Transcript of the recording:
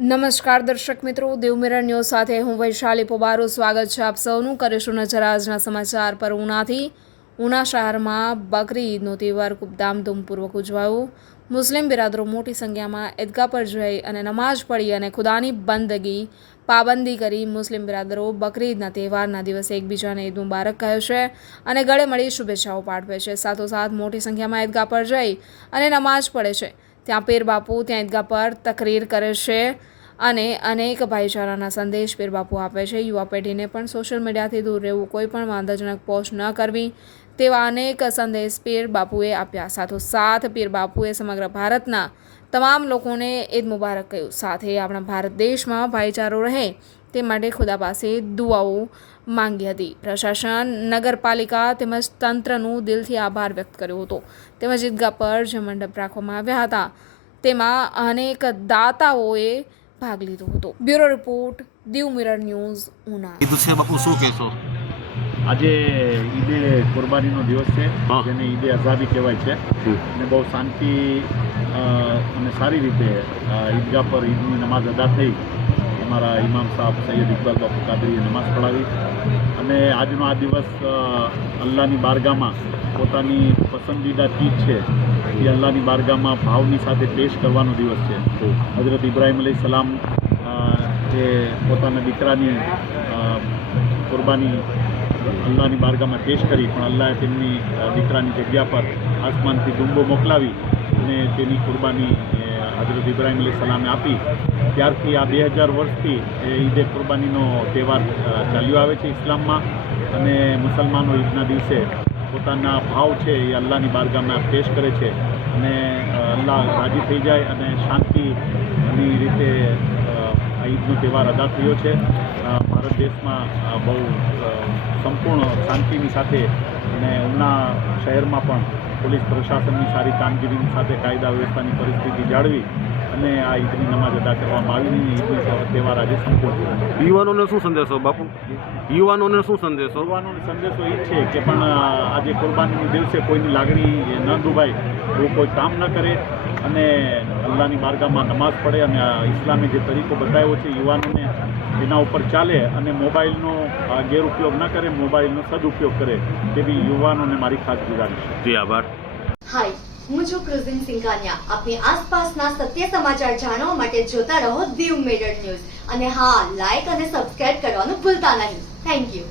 નમસ્કાર દર્શક મિત્રો, દેવમિરર ન્યૂઝ સાથે હું વૈશાલી પોબારો સ્વાગત છે આપ સૌનું. કરીશું નજર આજના સમાચાર પર. ઉના શહેરમાં બકરી ઈદનો તહેવાર ખૂબ ધામધૂમપૂર્વક ઉજવાયો. મુસ્લિમ બિરાદરો મોટી સંખ્યામાં ઈદગાહ પર જઈ અને નમાઝ પઢી અને ખુદાની બંદગી પાબંદી કરી. મુસ્લિમ બિરાદરો બકરી ઈદના તહેવારના દિવસે એકબીજાને ઈદ મુબારક કહે છે અને ગળે મળી શુભેચ્છાઓ પાઠવે છે. સાથોસાથ મોટી સંખ્યામાં ઈદગાહ પર જઈ અને નમાઝ પઢે છે. ત્યાં પીર બાપુ ત્યાં ઈદગાહ પર તકરીર કરે છે અને અનેક ભાઈચારાના સંદેશ પીર બાપુ આપે છે. યુવા પેઢીને પણ સોશિયલ મીડિયાથી દૂર રહેવું, કોઈ પણ વાંધાજનક પોસ્ટ ન કરવી, તેવા અનેક સંદેશ પીર બાપુએ આપ્યા. સાથોસાથ પીર બાપુએ સમગ્ર ભારતના તમામ લોકોને ઈદ મુબારક કહ્યું. સાથે આપણા ભારત દેશમાં ભાઈચારો રહે તે માટે ખુદા પાસે દુઆઓ માંગી હતી. પ્રશાસન, નગરપાલિકા તેમજ તંત્રનું દિલથી આભાર વ્યક્ત કર્યો હતો. તેમજ ઈદગાહ પર જે મંડપ રાખવામાં આવ્યા હતા તેમાં અનેક દાતાઓએ ભાગ લીધો હતો. Bureau report, Diu mirror news, Una. Eid છે બાપુ, શું કહેશો? આજે ઈદે કુરબાનીનો દિવસ છે, જેને ઈદે અઝાબી કહેવાય છે. અને બહુ શાંતિ અને સારી રીતે ઈદગાહ પર ઈદની નમાઝ અદા થઈ. અમારા ઇમામ સાહેબ સૈયદ ઇકબાલ બાપુ કાદરીએ નમાઝ પઢાવી અને આજનો આ દિવસ અલ્લાહની બારગાહમાં પોતાની પસંદીદા ચીજ છે એ અલ્લાહની બારગાહમાં ભાવની સાથે પેશ કરવાનો દિવસ છે. હજરત ઇબ્રાહીમ અલૈહિસ્સલામ એ પોતાના દીકરાની કુરબાની અલ્લાહની બારગાહમાં પેશ કરી, પણ અલ્લાહે તેમની દીકરાની જગ્યા પર આસમાનથી ડુંબો મોકલાવી અને તેની કુરબાની હજરત ઇબ્રાહીમ અલૈહિસ્સલામે આપી. ત્યારથી આ 2000 વર્ષથી ઈદે કુરબાનીનો તહેવાર ચાલ્યો આવે છે ઇસ્લામમાં. અને મુસલમાનો ઈદના દિવસે પોતાના ભાવ છે એ અલ્લાહની બારગાહમાં પેશ કરે છે અને અલ્લાહ રાજી થઈ જાય અને શાંતિની રીતે આ ઈદનો તહેવાર અદા થયો છે. ભારત દેશમાં બહુ સંપૂર્ણ શાંતિની સાથે અને ઉના શહેરમાં પણ પોલીસ પ્રશાસનની સારી કામગીરીની સાથે કાયદા વ્યવસ્થાની પરિસ્થિતિ જાળવી અને આ ઈદની નમાઝ અદા કરવામાં આવી. ઈદનો તહેવાર આજે સંપૂર્ણ થયો. યુવાનોને શું સંદેશો બાપુ? યુવાનોને શું સંદેશો? યુવાનોને સંદેશો એ છે કે પણ આજે કુરબાનીના દિવસે કોઈની લાગણી ન દુભાય, એવું કોઈ કામ ન કરે અને અલ્લાહની બારગાહમાં નમાઝ પડે અને ઇસ્લામે જે તરીકો બતાવ્યો છે યુવાનોને એના ઉપર ચાલે અને મોબાઈલનો ગેરઉપયોગ ન કરે, મોબાઈલનો સદુપયોગ કરે, તેવી યુવાનોને મારી ખાસ ગુજારિશ છે. જી આભાર. હાય, હું છું ક્રુઝિન સિંઘાનિયા. આપની આસપાસના સત્ય સમાચાર જાણવા માટે જોતા રહો દીવ મિરર ન્યૂઝ અને હા, લાઈક અને સબસ્ક્રાઇબ કરવાનું ભૂલતા નહીં. Thank you.